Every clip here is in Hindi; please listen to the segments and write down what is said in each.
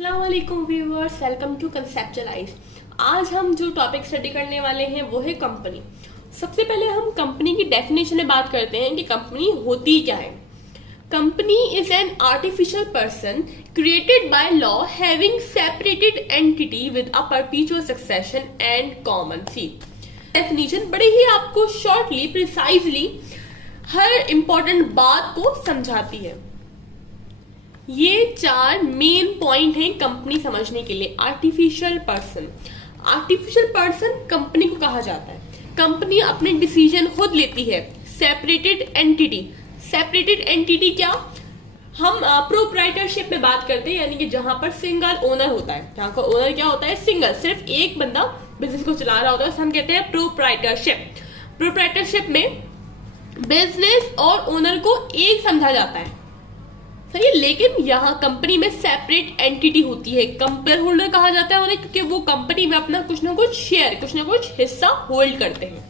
अस्सलाम वालेकुम व्यूअर्स, वेलकम टू कंसेप्चुअलाइज। आज हम जो टॉपिक स्टडी करने वाले हैं वो है कंपनी। सबसे पहले हम कंपनी की डेफिनेशन में बात करते हैं कि कंपनी होती क्या है। Company is an artificial person created by law having separated entity with a perpetual succession and common seat. Definition बड़े ही आपको शॉर्टली प्रिसाइजली हर इंपॉर्टेंट बात को समझाती है। ये चार मेन पॉइंट हैं कंपनी समझने के लिए। आर्टिफिशियल पर्सन कंपनी को कहा जाता है। कंपनी अपने डिसीजन खुद लेती है। सेपरेटेड एंटिटी क्या, हम प्रोप्राइटरशिप में बात करते हैं, यानी कि जहां पर सिंगल ओनर होता है, जहां का ओनर क्या होता है, सिंगल, सिर्फ एक बंदा बिजनेस को चला रहा होता है, हम कहते हैं प्रोप्राइटरशिप में बिजनेस और ओनर को एक समझा जाता है, सही है। लेकिन यहाँ कंपनी में सेपरेट एंटिटी होती है। कंपेयर होल्डर कहा जाता है उन्हें, क्योंकि वो कंपनी में अपना कुछ ना कुछ शेयर, कुछ ना कुछ हिस्सा होल्ड करते हैं।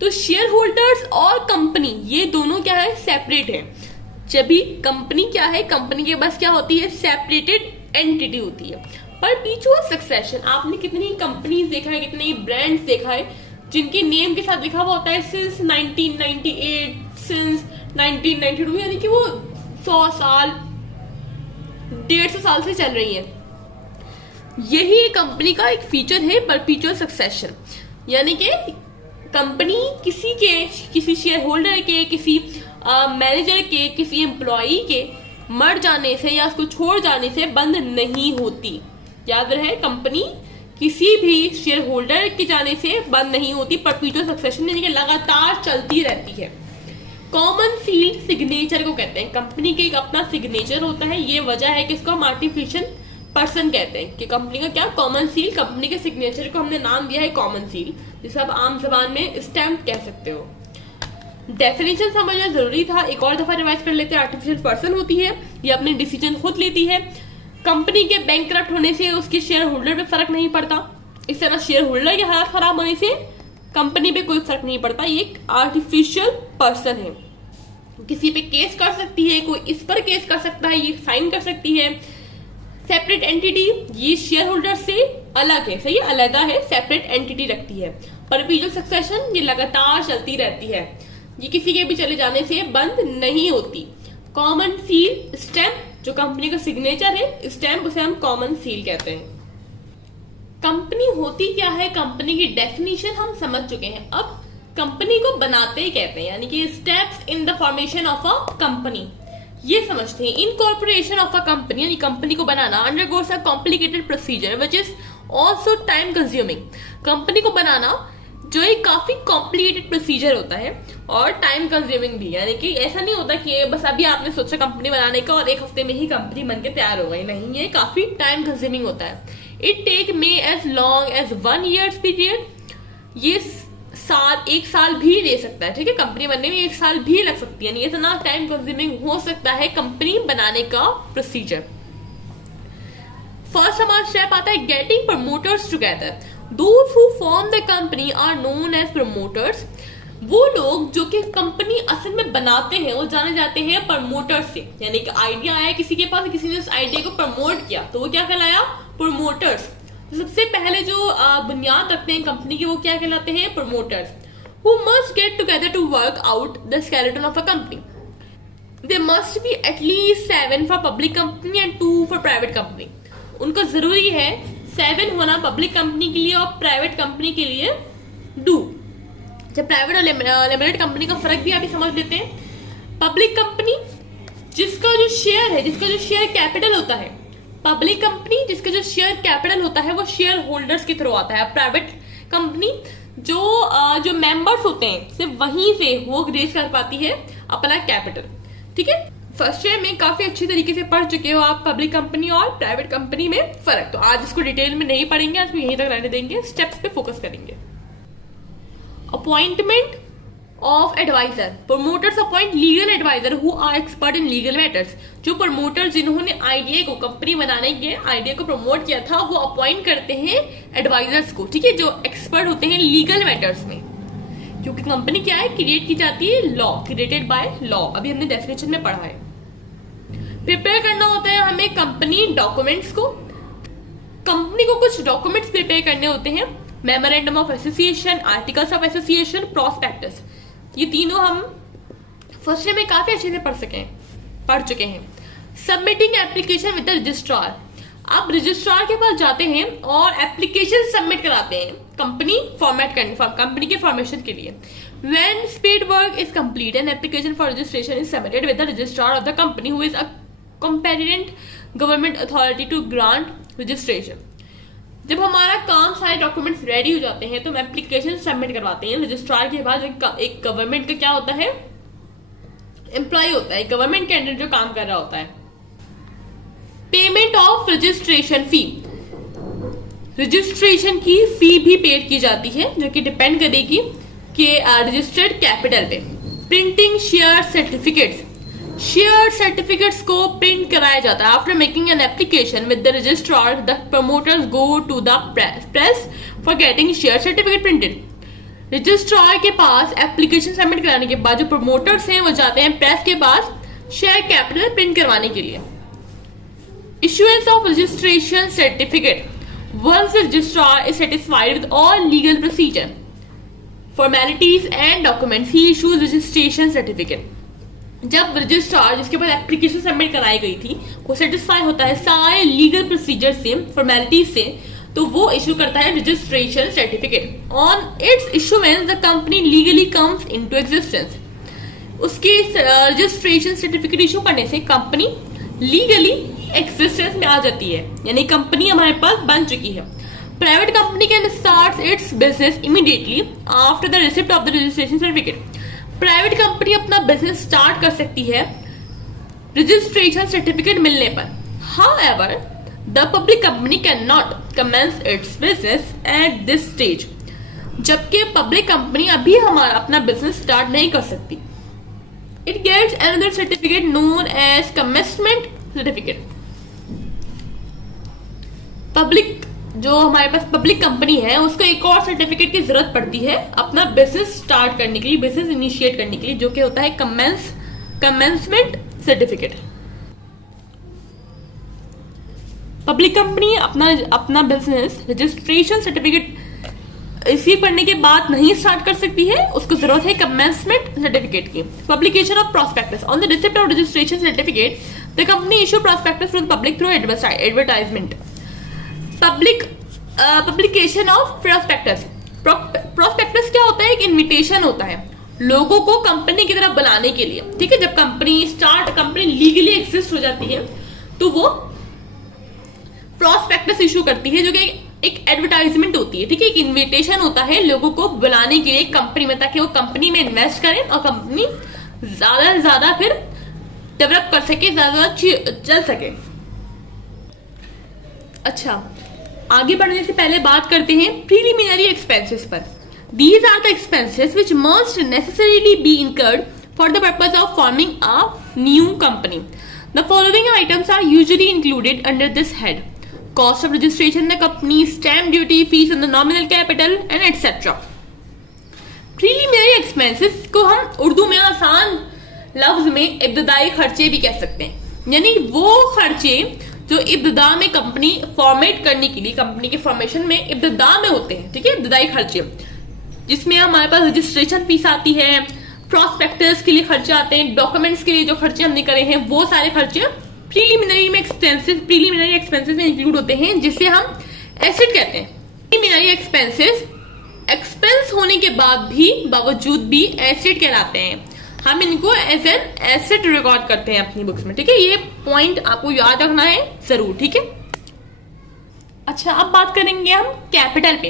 तो शेयर होल्डर्स और कंपनी ये दोनों क्या है, सेपरेट है। जब भी कंपनी क्या है, कंपनी के पास क्या होती है, सेपरेटेड एंटिटी होती है। परपेचुअल सक्सेशन, आपने कितनी कंपनीज देखा है, कितने ब्रांड्स देखा है जिनके नेम के साथ लिखा हुआ होता है सिंस 1998, सिंस 1992, यानी कि वो 100 साल 150 साल से चल रही है। यही कंपनी का एक फीचर है परपेचुअल सक्सेशन, यानी कि कंपनी किसी शेयर होल्डर के, किसी मैनेजर के, किसी एम्प्लॉई के मर जाने से या उसको छोड़ जाने से बंद नहीं होती। याद रहे, कंपनी किसी भी शेयर होल्डर के जाने से बंद नहीं होती। परपेचुअल सक्सेशन यानी कि लगातार चलती रहती है। कॉमन सील सिग्नेचर को कहते हैं। कंपनी के एक अपना सिग्नेचर होता है, ये वजह है कि इसको हम आर्टिफिशियल पर्सन कहते हैं कि कंपनी का क्या, कॉमन सील। कंपनी के सिग्नेचर को हमने नाम दिया है कॉमन सील, जिसे आप आम जबान में स्टैम्प कह सकते हो। डेफिनेशन समझना जरूरी था, एक और दफा रिवाइज कर लेते हैं। आर्टिफिशियल पर्सन होती है, ये अपने डिसीजन खुद लेती है। कंपनी के बैंकक्रप्ट होने से उसके शेयर होल्डर पे फर्क नहीं पड़ता। इस तरह शेयर होल्डर के हालत खराब होने से कंपनी पे कोई फर्क नहीं पड़ता। ये एक आर्टिफिशियल पर्सन है। किसी पे केस कर सकती है, कोई इस पर केस कर सकता है, ये साइन कर सकती है। सेपरेट एंटिटी, ये शेयर होल्डर से अलग है, सही है, अलग है, सेपरेट एंटिटी रखती है। परपेचुअल सक्सेशन, ये लगातार चलती रहती है, ये किसी के भी चले जाने से बंद नहीं होती। कॉमन सील स्टैम्प, जो कंपनी का सिग्नेचर है स्टैम्प, उसे हम कॉमन सील कहते हैं। कंपनी होती क्या है, कंपनी की डेफिनेशन हम समझ चुके हैं। अब कंपनी को बनाते ही कहते हैं, यानी कि steps in the formation of a company, ये समझते हैं। इनकॉर्पोरेशन ऑफ अ कंपनी, यानी कंपनी को बनाना, undergoes a complicated procedure which is also time consuming. Company को बनाना जो एक काफी कॉम्प्लिकेटेड प्रोसीजर होता है और टाइम कंज्यूमिंग भी, यानी कि ऐसा नहीं होता कि बस अभी आपने सोचा कंपनी बनाने का और एक हफ्ते में ही कंपनी बन के तैयार हो गई, नहीं, ये काफी टाइम कंज्यूमिंग होता है। It take may as long as 1 year period, ये एक साल भी ले सकता है, ठीक है, कंपनी बनने में 1 साल भी लग सकती है, यानी इतना टाइम कंज्यूमिंग हो सकता है कंपनी बनाने का प्रोसीजर। फर्स्ट हमारा स्टेप आता है getting promoters together. Those who form the company are known as promoters. वो लोग जो कि कंपनी असल में बनाते हैं वो जाने जाते हैं प्रमोटर्स से, यानी कि आइडिया आया किसी के पास, किसी ने उस आइडिया को प्रमोट किया, तो वो क्या कहलाया, प्रमोटर्स। सबसे पहले जो बुनियाद रखते हैं कंपनी की, वो क्या कहलाते हैं, promoters. Who must get together to work out the skeleton of a company. They must be at least 7 for public company and 2 for private company. उनको जरूरी है 7 होना पब्लिक कंपनी के लिए और प्राइवेट कंपनी के लिए 2। जब प्राइवेट और लिमिटेड कंपनी का फर्क भी अभी समझ लेते हैं। पब्लिक कंपनी जिसका जो शेयर है, जिसका जो शेयर कैपिटल होता है, पब्लिक कंपनी जिसका जो शेयर कैपिटल होता है वो शेयर होल्डर्स के थ्रू आता है। प्राइवेट कंपनी जो मेंबर्स होते हैं सिर्फ वहीं से वो रेज कर पाती है अपना कैपिटल, ठीक है। फर्स्ट ईयर में काफी अच्छी तरीके से पढ़ चुके हो आप पब्लिक कंपनी और प्राइवेट कंपनी में फर्क, तो आज इसको डिटेल में नहीं पढ़ेंगे, आज यहीं तक रहने देंगे, स्टेप्स पे फोकस करेंगे। Appointment of adviser, promoters appoint legal adviser who are expert in legal matters. जो प्रमोटर जिन्होंने आइडिया को, कंपनी बनाने के आइडिया को प्रमोट किया था, वो अपॉइंट करते हैं एडवाइजर्स को, ठीक है, जो एक्सपर्ट होते हैं लीगल मैटर्स में। क्योंकि कंपनी क्या है, क्रिएट की जाती है लॉ, क्रिएटेड बाय लॉ, अभी हमने डेफिनेशन में पढ़ा है। प्रिपेयर करना होता है हमें कंपनी डॉक्यूमेंट्स को, कंपनी को कुछ डॉक्यूमेंट्स प्रिपेयर करने होते हैं, memorandum of association, articles of association, prospectus. ये तीनों हम फर्स्ट ईयर में काफी अच्छे से पढ़ चुके हैं। Submitting application with the registrar, आप रजिस्ट्रार के पास जाते हैं और एप्लीकेशन सबमिट कराते हैं कंपनी फॉर्मेट करने, कंपनी के फॉर्मेशन के लिए। When paid work is complete, an application for registration is submitted with the registrar of the company who is a competent government authority to grant registration. जब हमारा काम सारे डॉक्यूमेंट्स रेडी हो जाते हैं तो हम एप्लीकेशन सबमिट करवाते हैं रजिस्ट्रार के पास। एक गवर्नमेंट का क्या होता है, एम्प्लॉय होता है, गवर्नमेंट के अंडर जो काम कर रहा होता है। Payment of registration fee, registration की फी भी पेड की जाती है जो कि डिपेंड करेगी कि रजिस्टर्ड कैपिटल पे। Printing share certificates, share certificates को प्रिंट कराया जाता है। After making an application with the registrar the promoters go to the press for getting share certificate printed. Registrar के पास एप्लीकेशन सबमिट कराने के बाद जो प्रमोटर्स हैं वो जाते हैं प्रेस के पास शेयर कैपिटल प्रिंट करवाने के लिए। Issuance of registration certificate, once the registrar is satisfied with all legal procedure, formalities and documents, he issues registration certificate. जब रजिस्ट्रार जिसके पास एप्लीकेशन सबमिट कराई गई थी वो सेटिस्फाई होता है सारे लीगल प्रोसीजर से, फॉर्मेलिटीज से, तो वो इशू करता है registration certificate. On it's issuance the company legally comes into existence, उसके रजिस्ट्रेशन सर्टिफिकेट इशू करने से कंपनी लीगली एक्सिस्टेंस में आ जाती है, यानी कंपनी हमारे पास बन चुकी है। Private company can start its business immediately after the receipt of the registration certificate, private company अपना बिजनेस स्टार्ट कर सकती है रजिस्ट्रेशन सर्टिफिकेट मिलने पर। However the public company can not commence its business at this stage, जबकि पब्लिक कंपनी अभी हमारा अपना बिजनेस स्टार्ट नहीं कर सकती। It gets another certificate known as commencement certificate. Public जो हमारे पास पब्लिक कंपनी है उसको एक और सर्टिफिकेट की जरूरत पड़ती है अपना बिजनेस स्टार्ट करने के लिए, बिजनेस इनिशिएट करने के लिए, जो कि होता है कमेंसमेंट सर्टिफिकेट। पब्लिक कंपनी अपना बिजनेस रजिस्ट्रेशन सर्टिफिकेट रिसीव करने के बाद नहीं स्टार्ट कर सकती है, उसको जरूरत है कमेंसमेंट सर्टिफिकेट की। Publication of prospectus, on the receipt of registration certificate the company issue prospectus to the public through advertisement. Publication of prospectus, prospectus क्या होता है, एक इन्विटेशन होता है लोगों को कंपनी की तरफ बुलाने के लिए, ठीक है। जब कंपनी लीगली एग्जिस्ट हो जाती है तो वो प्रॉस्पेक्टस इशू करती है जो कि एक एडवर्टाइजमेंट होती है, ठीक है, एक इन्विटेशन होता है लोगों को बुलाने के लिए कंपनी में, ताकि वो कंपनी में इन्वेस्ट करें और कंपनी ज्यादा से ज्यादा फिर डेवलप कर सके, ज्यादा चल सके। अच्छा, आगे बढ़ने से पहले बात करते हैं प्रीलिमिनरी एक्सपेंसेस पर। These are the expenses which must necessarily be incurred for the purpose of forming a new company. The following items are usually included under this head: cost of registration in the company, stamp duty, fees on the nominal capital, and etc. Preliminary expenses को हम उर्दू में आसान लफ्ज में इब्तदाई खर्चे भी कह सकते हैं, यानी वो खर्चे जो इब्तदा में कंपनी फॉर्मेट करने के लिए, कंपनी के फॉर्मेशन में इब्तदा में होते हैं, ठीक है, इब्तदाई खर्चे, जिसमें हमारे पास रजिस्ट्रेशन फीस आती है, प्रॉस्पेक्टस के लिए खर्चे आते हैं, डॉक्यूमेंट्स के लिए जो खर्चे हमने करे हैं वो सारे खर्चे प्रीलिमिनरी एक्सपेंसेस में इंक्लूड होते हैं, जिसे हम एसेट कहते हैं। प्रीलिमिनरी एक्सपेंसेस एक्सपेंस होने के बाद भी बावजूद भी एसेट कहलाते हैं, हम इनको एज एन एसेट रिकॉर्ड करते हैं अपनी बुक्स में, ठीक है। ये पॉइंट आपको याद रखना है जरूर, ठीक है। अच्छा, अब बात करेंगे हम कैपिटल पे।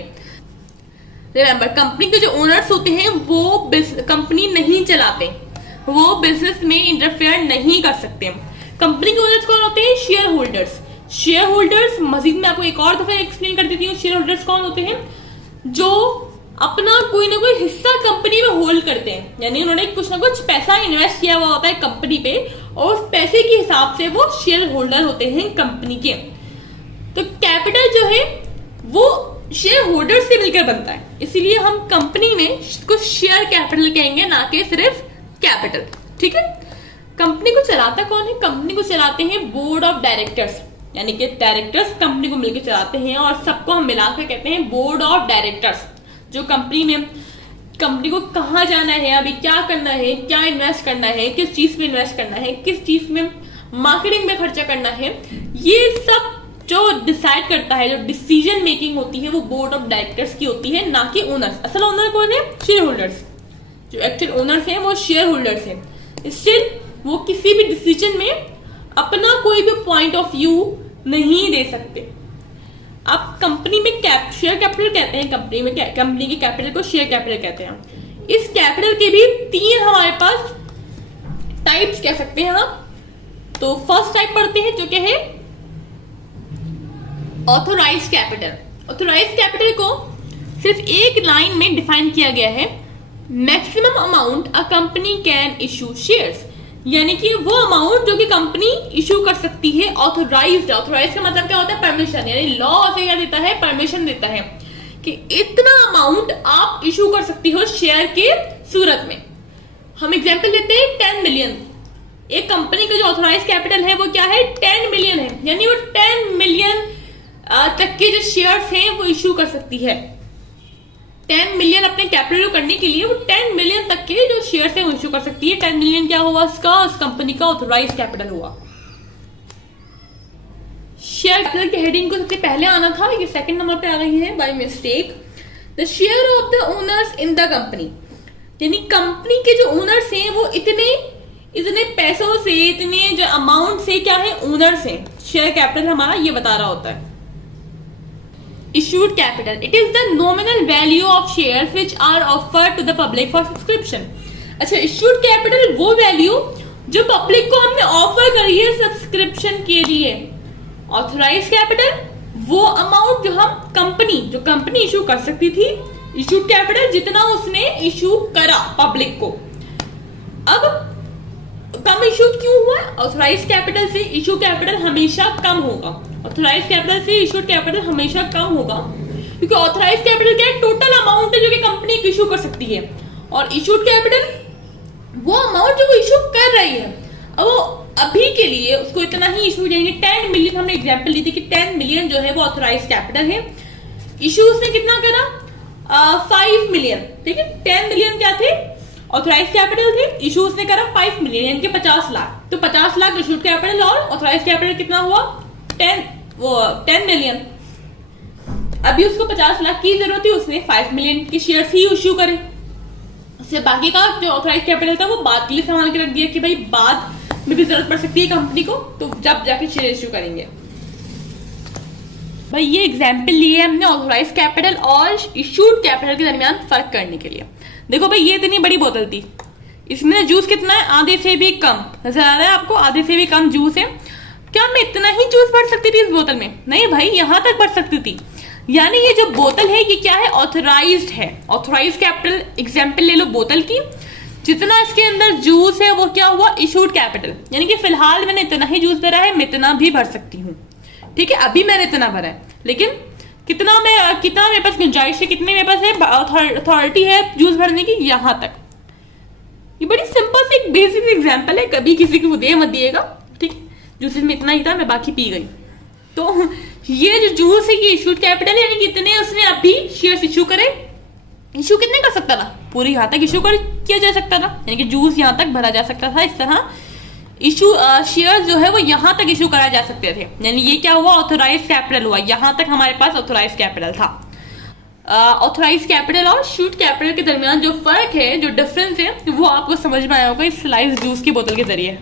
रिमेंबर, कंपनी के जो ओनर्स होते हैं वो कंपनी नहीं चलाते, वो बिजनेस में इंटरफेयर नहीं कर सकते। कंपनी के ओनर्स कौन होते हैं? Share holders. शेयर होल्डर्स मजीद में आपको एक और दफा एक्सप्लेन कर देती हूँ। शेयर होल्डर्स कौन होते हैं? जो अपना कोई ना कोई हिस्सा कंपनी में होल्ड करते हैं, यानी उन्होंने कुछ ना कुछ पैसा इन्वेस्ट किया हुआ होता है कंपनी पे, और उस पैसे के हिसाब से वो शेयर होल्डर होते हैं कंपनी के। तो कैपिटल जो है वो शेयर होल्डर से मिलकर बनता है, इसीलिए हम कंपनी में कुछ शेयर कैपिटल कहेंगे, ना कि सिर्फ कैपिटल, ठीक है। कंपनी को चलाता कौन है? कंपनी को चलाते हैं बोर्ड ऑफ डायरेक्टर्स। यानी कि डायरेक्टर्स कंपनी को मिलकर चलाते हैं और सबको हम मिलाकर कहते हैं बोर्ड ऑफ डायरेक्टर्स। जो कंपनी में कंपनी को कहाँ जाना है, अभी क्या करना है, क्या इन्वेस्ट करना है, किस चीज में इन्वेस्ट करना है, किस चीज में मार्केटिंग में खर्चा करना है, ये सब जो डिसाइड करता है, जो डिसीजन मेकिंग होती है वो बोर्ड ऑफ डायरेक्टर्स की होती है, ना कि ओनर्स। असल ओनर कौन है? Share holders. जो एक्चुअल ओनर्स हैं वो शेयर होल्डर्स हैं। स्टिल वो किसी भी डिसीजन में अपना कोई भी पॉइंट ऑफ व्यू नहीं दे सकते। आप कंपनी में शेयर कैपिटल कहते हैं, कंपनी की कैपिटल को शेयर कैपिटल कहते हैं। इस कैपिटल के भी 3 हमारे पास टाइप्स कह सकते हैं हम। तो फर्स्ट टाइप पढ़ते हैं जो कि है ऑथोराइज्ड कैपिटल। ऑथोराइज्ड कैपिटल को सिर्फ एक लाइन में डिफाइन किया गया है, maximum amount a company can issue shares, यानी कि वो अमाउंट जो कि कंपनी इशू कर सकती है ऑथोराइज्ड। ऑथोराइज्ड का मतलब क्या होता है? परमिशन, यानी लॉ से क्या देता है? परमिशन देता है कि इतना अमाउंट आप इशू कर सकती हो शेयर के सूरत में। हम एग्जांपल देते हैं 10 मिलियन। एक कंपनी का जो ऑथोराइज्ड कैपिटल है वो क्या है? 10 मिलियन है, यानी वो 10 मिलियन तक के जो शेयर्स हैं वो इशू कर सकती है। 10 मिलियन अपने कैपिटल करने के लिए वो 10 मिलियन तक के जो शेयर्स हैं वो इशू कर सकती है। 10 मिलियन क्या हुआ? उस कंपनी का ऑथोराइज्ड कैपिटल हुआ। शेयर कैपिटल के हेडिंग को सबसे पहले आना था, ये सेकंड नंबर पे आ गई है by mistake. The share of the owners in the company, यानी कंपनी के जो ओनर्स हैं वो इतने पैसों से, इतने जो अमाउंट से क्या है? ओनर्स हैं। शेयर कैपिटल हमारा ये बता रहा होता है। Issued capital, it is the nominal value of shares which are offered to the public for subscription। अच्छा, issued capital वो वैल्यू जो पब्लिक को हमने ऑफर करी है सब्सक्रिप्शन के लिए। ऑथोराइज्ड कैपिटल वो अमाउंट जो कंपनी इशू कर सकती थी। इशूड कैपिटल जितना उसने इशू करा पब्लिक को। अब कम इशू क्यों हुआ? ऑथोराइज्ड कैपिटल से इशू कैपिटल हमेशा कम होगा। ऑथोराइज्ड कैपिटल से इशूड कैपिटल हमेशा कम होगा, क्योंकि ऑथोराइज्ड कैपिटल क्या है? टोटल अमाउंट है जो कि कंपनी इशू कर सकती है, और इशूड कैपिटल वो अमाउंट जो वो इशू कर रही है। अब वो अभी के लिए उसको इतना ही इशू देंगे। 10 मिलियन हमने एग्जांपल ली थी कि 10 मिलियन जो है वो ऑथोराइज्ड कैपिटल है। इशू उसने कितना करा? 5 मिलियन। ठीक है, 10 मिलियन क्या थे? ऑथोराइज्ड कैपिटल थे। इशू उसने करा 5 मिलियन, यानी कि 50 लाख। तो 50 लाख इशूड कैपिटल और ऑथोराइज्ड कैपिटल कितना हुआ? 10 मिलियन। अभी उसको 50 लाख की जरूरत थी, उसने 5 मिलियन के शेयर्स ही इश्यू करे। उससे बाकी का जो ऑथोराइज्ड कैपिटल था वो बाद के लिए संभाल के रख दिया कि भाई बाद में भी जरूरत पड़ सकती है कंपनी को, तो जब जाके शेयर इश्यू करेंगे। भाई ये एग्जाम्पल लिए हमने ऑथोराइज्ड कैपिटल और इशूड कैपिटल के दरमियान फर्क करने के लिए। देखो भाई, ये इतनी बड़ी बोतल थी, इसमें जूस कितना है? आधे से भी कम। नजर आ रहा है आपको? आधे से भी कम जूस है। क्या मैं इतना ही जूस भर सकती थी इस बोतल में? नहीं भाई, यहां तक भर सकती थी। यानी ये जो बोतल है ये क्या है? ऑथोराइज्ड है। ऑथोराइज्ड कैपिटल एग्जाम्पल ले लो बोतल की, जितना इसके अंदर जूस है वो क्या हुआ? Issued capital. यानी कि फिलहाल मैंने इतना ही जूस भरा है, मैं इतना भी भर सकती हूँ। ठीक है, अभी मैंने इतना भरा है, लेकिन कितना मेरे पास गुंजाइश है, कितनी मेरे पास है अथॉरिटी है जूस भरने की? यहां तक। ये बड़ी सिंपल सी एक बेसिक एग्जांपल है, कभी किसी को दे मत दिएगा। ठीक, जूस में इतना ही था, मैं बाकी पी गई। तो ये जो जूस है ये इशूड कैपिटल है, यानी कितने उसने अभी शेयर्स इशू करे। इशू कितने कर सकता था? पूरी यहां तक इशू किया जा सकता था, यानी कि जूस यहां तक भरा जा सकता था। इस तरह इशू शेयर जो है वो यहां तक इशू करा जा सकते थे। यानी ये क्या हुआ? ऑथोराइज्ड कैपिटल हुआ। यहां तक हमारे पास ऑथोराइज्ड कैपिटल था। ऑथोराइज्ड कैपिटल और इशूड कैपिटल के दरमियान जो फर्क है, जो डिफरेंस है, वो आपको समझ में आया होगा इस स्लाइस जूस की बोतल के जरिए।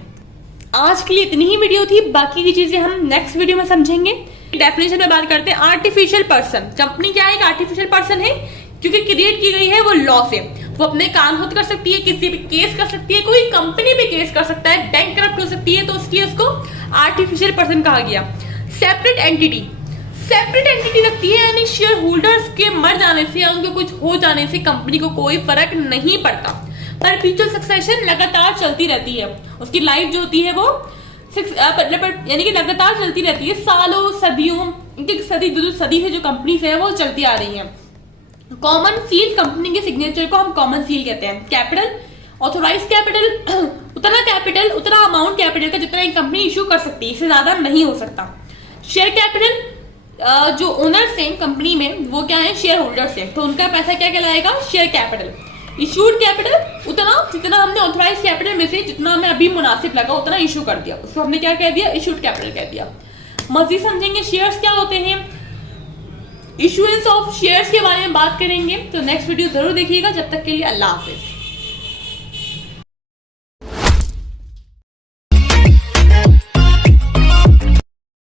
आज के लिए इतनी ही वीडियो थी, बाकी की चीजें हम नेक्स्ट वीडियो में समझेंगे। डेफिनेशन में बात करते हैं। आर्टिफिशियल पर्सन, कंपनी क्या है? एक आर्टिफिशियल पर्सन है, क्योंकि क्रिएट की गई है वो लॉ से। वो अपने काम खुद कर सकती है, किसी भी केस कर सकती है, कोई कंपनी भी केस कर सकता है, बैंक करप्ट हो सकती है, तो उसकी उसको आर्टिफिशियल पर्सन कहा गया। सेपरेट एंटिटी लगती है, यानी शेयर होल्डर्स के मर जाने से या उनको कुछ हो जाने से कंपनी को कोई फर्क नहीं पड़ता। परपेचुअल सक्सेशन लगातार चलती रहती है, उसकी लाइफ जो होती है वो यानी कि लगातार चलती रहती है, सालों सदियों, इनकी सदी से जो कंपनी है वो चलती आ रही है। कॉमन सील, कंपनी के सिग्नेचर को हम कॉमन सील कहते हैं। कैपिटल, ऑथोराइज्ड कैपिटल उतना अमाउंट कैपिटल का जितना एक कंपनी इशू कर सकती है, इससे ज्यादा नहीं हो सकता। शेयर कैपिटल जो ओनर्स हैं कंपनी में वो क्या है, शेयर होल्डर्स हैं, तो उनका पैसा क्या कहलाएगा, शेयर कैपिटल। इशूड कैपिटल उतना जितना हमने ऑथराइज कैपिटल में से जितना हमें अभी मुनासिब लगा उतना इशू कर दिया, उसको हमने क्या कह दिया, इशूड कैपिटल कह दिया। मजीद समझेंगे शेयर्स क्या होते हैं, इशुएंस ऑफ शेयर्स के बारे में बात करेंगे, तो नेक्स्ट वीडियो जरूर देखिएगा। जब तक के लिए अल्लाह हाफिज।